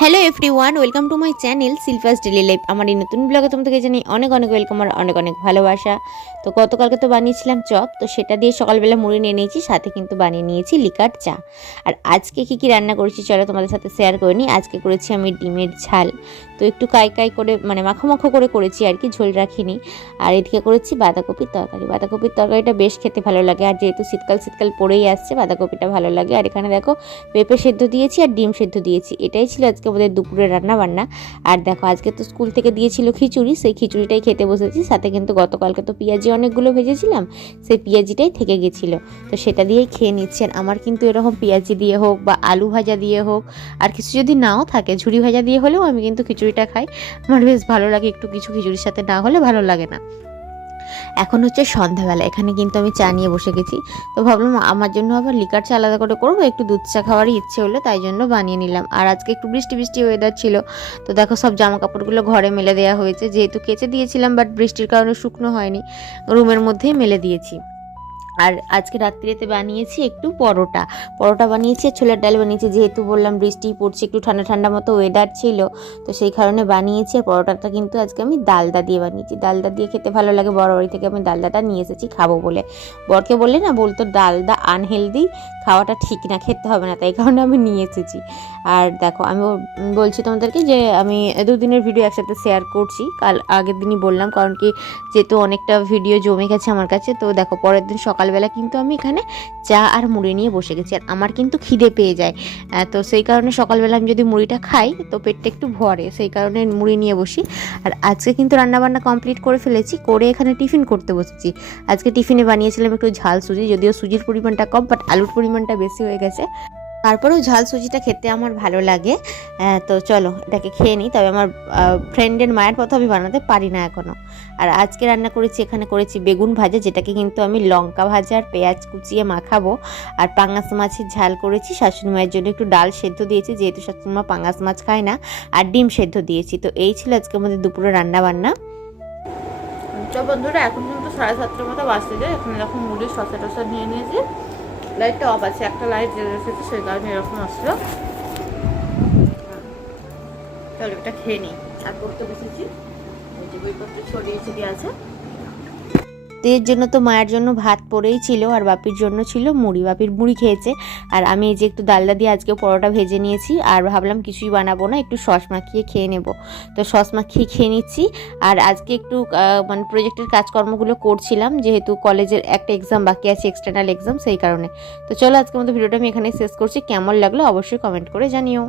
Hello everyone welcome to my channel সিলভাস daily life আমার এই নতুন ব্লগে তোমাদেরকে জানি অনেক অনেক ওয়েলকাম আর অনেক অনেক ভালোবাসা। তো গতকালকে তো বানিয়েছিলাম চপ, তো সেটা দিয়ে সকালবেলা মুড়ি নিয়ে নিয়েছি, সাথে কিন্তু বানিয়ে নিয়েছি লিকার চা। আর আজকে কি কি রান্না করেছি চলো তোমাদের সাথে শেয়ার করে নিই। আজকে করেছি আমি ডিমের ঝাল। তো একটু কাই কাই করে মানে মাখো করে করেছি আর কি, ঝোল রাখিনি। আর এদিকে করেছি বাঁধাকপির তরকারি। বাঁধাকপির তরকারিটা বেশ খেতে ভালো লাগে। আর যেহেতু শীতকাল শীতকাল পড়েই আসছে, বাঁধাকপিটা ভালো লাগে। আর এখানে দেখো পেঁপে সেদ্ধ দিয়েছি আর ডিম সেদ্ধ দিয়েছি। এটাই আজকে আমাদের দুপুরের রান্না বান্না আর দেখো, আজকে তো স্কুল থেকে দিয়েছিল খিচুড়ি, সেই খিচুড়িটাই খেতে বসেছি। সাথে কিন্তু গতকালকে তো পেঁয়াজি অনেকগুলো ভেজেছিলাম, সেই পেঁয়াজিটাই থেকে গেছিল। তো সেটা দিয়েই খেয়ে নিচ্ছি আর আমার কিন্তু এরকম পেঁয়াজি দিয়ে হোক বা আলু ভাজা দিয়ে হোক, আর কিছু যদি নাও থাকে ঝুড়ি ভাজা দিয়ে হলেও আমি কিন্তু খিচুড়িটা খাই। আমার বেশ ভালো লাগে একটু কিছু খিচুড়ির সাথে না হলে ভালো লাগে না। এখন হচ্ছে সন্ধ্যাবেলা, এখানে কিন্তু আমি চা নিয়ে বসে গেছি। তো ভাবলাম আমার জন্য আবার লিকার চা আলাদা করে করব, একটু দুধ চা খাওয়ারই ইচ্ছে হলো, তাই জন্য বানিয়ে নিলাম। আর আজকে একটু বৃষ্টি বৃষ্টি ওয়েদার ছিল, তো দেখো সব জামা কাপড়গুলো ঘরে মেলে দেওয়া হয়েছে। যেহেতু কেচে দিয়েছিলাম বাট বৃষ্টির কারণে শুকনো হয়নি, রুমের মধ্যেই মেলে দিয়েছি। আর আজকে রাত্রিতে বানিয়েছি একটু পরোটা। পরোটা বানিয়েছি ছোলার ডাল বানিয়েছি। যেহেতু বললাম বৃষ্টি পড়ছে, একটু ঠান্ডা ঠান্ডা মতো ওয়েদার ছিল, তো সেই কারণে বানিয়েছি। আর পরোটাটা কিন্তু আজকে আমি ডালদা দিয়ে বানিয়েছি। ডালদা দিয়ে খেতে ভালো লাগে। বড় বাড়ি থেকে আমি ডালদাটা নিয়ে এসেছি খাব বলে। বরকে বললে না বলতো ডালদা আনহেলদি খাওয়াটা ঠিক না, খেতে হবে না, তাই কারণে আমি নিয়ে এসেছি। আর দেখো, আমি বলছি তোমাদেরকে যে, আমি দুদিনের ভিডিও একসাথে শেয়ার করছি। কাল আগের দিনই বললাম, কারণ কি যেহেতু অনেকটা ভিডিও জমে গেছে আমার কাছে, তো দেখো, পরের দিন সকালবেলা কিন্তু আমি এখানে চা আর মুড়ি নিয়ে বসে গেছি, আর আমার কিন্তু খিদে পেয়ে যায়। তো সেই কারণে সকালবেলা আমি যদি মুড়িটা খাই, তো পেটটা একটু ভরে, সেই কারণে মুড়ি নিয়ে বসি। আর আজকে কিন্তু রান্নাবান্না কমপ্লিট করে ফেলেছি, করে এখানে টিফিন করতে বসেছি। আজকে টিফিনে বানিয়েছিলাম একটু ঝাল সুজি, যদিও সুজির পরিমাণটা কম বাট আলুর পরিমাণটা বেশি হয়ে গেছে। তারপরেও ঝাল সুজিটা খেতে আমার ভালো লাগে। তো চলো, এটাকে খেয়ে নিই। তবে আমার ফ্রেন্ডের মায়ের কথা আমি বানাতে পারি না এখনও আর আজকে রান্না করেছি, এখানে করেছি বেগুন ভাজা, যেটাকে কিন্তু আমি লঙ্কা ভাজা আর পেঁয়াজ কুচিয়ে মাখাবো। আর পাঙাশ মাছের ঝাল করেছি, শাশুড়ি মায়ের জন্য একটু ডাল সেদ্ধ দিয়েছি, যেহেতু শাশুড়ি মা পাঙাশ মাছ খায় না, আর ডিম সেদ্ধ দিয়েছি। তো এই ছিল আজকে আমাদের দুপুরে রান্না বান্না বন্ধুরা, এখন কিন্তু সাড়ে সাতটার মতো বাজতে যায়। এখন এরকম মুড়ি শসা টসা নিয়ে নিয়েছি। লাইটটা অফ আছে, একটা লাইট জ্বেলে তো সেই কারণে এরকম আসলো। চলো এটা খেয়ে নিই। আর করতে বসেছি। ওই যে বইপত্র ছড়িয়ে ছিটিয়ে আছে। তো এর জন্য তো মায়ের জন্য ভাত পড়েই ছিল আর বাপির জন্য ছিল মুড়ি। বাপির মুড়ি খেয়েছে। আর আমি এই যে একটু ডালদা দিয়ে আজকে পরোটা ভেজে নিয়েছি আর ভাবলাম কিছুই বানাবো না, একটু সস মাখিয়ে খেয়ে নেব। তো সস মাখিয়ে খেয়ে নিচ্ছি। আর আজকে একটু মানে প্রজেক্টের কাজকর্মগুলো করছিলাম, যেহেতু কলেজের একটা এক্সাম বাকি আছে এক্সটার্নাল এক্সাম সেই কারণে। তো চলো আজকে মতো ভিডিওটা আমি এখানে শেষ করছি। কেমন লাগল অবশ্যই কমেন্ট করে জানিও।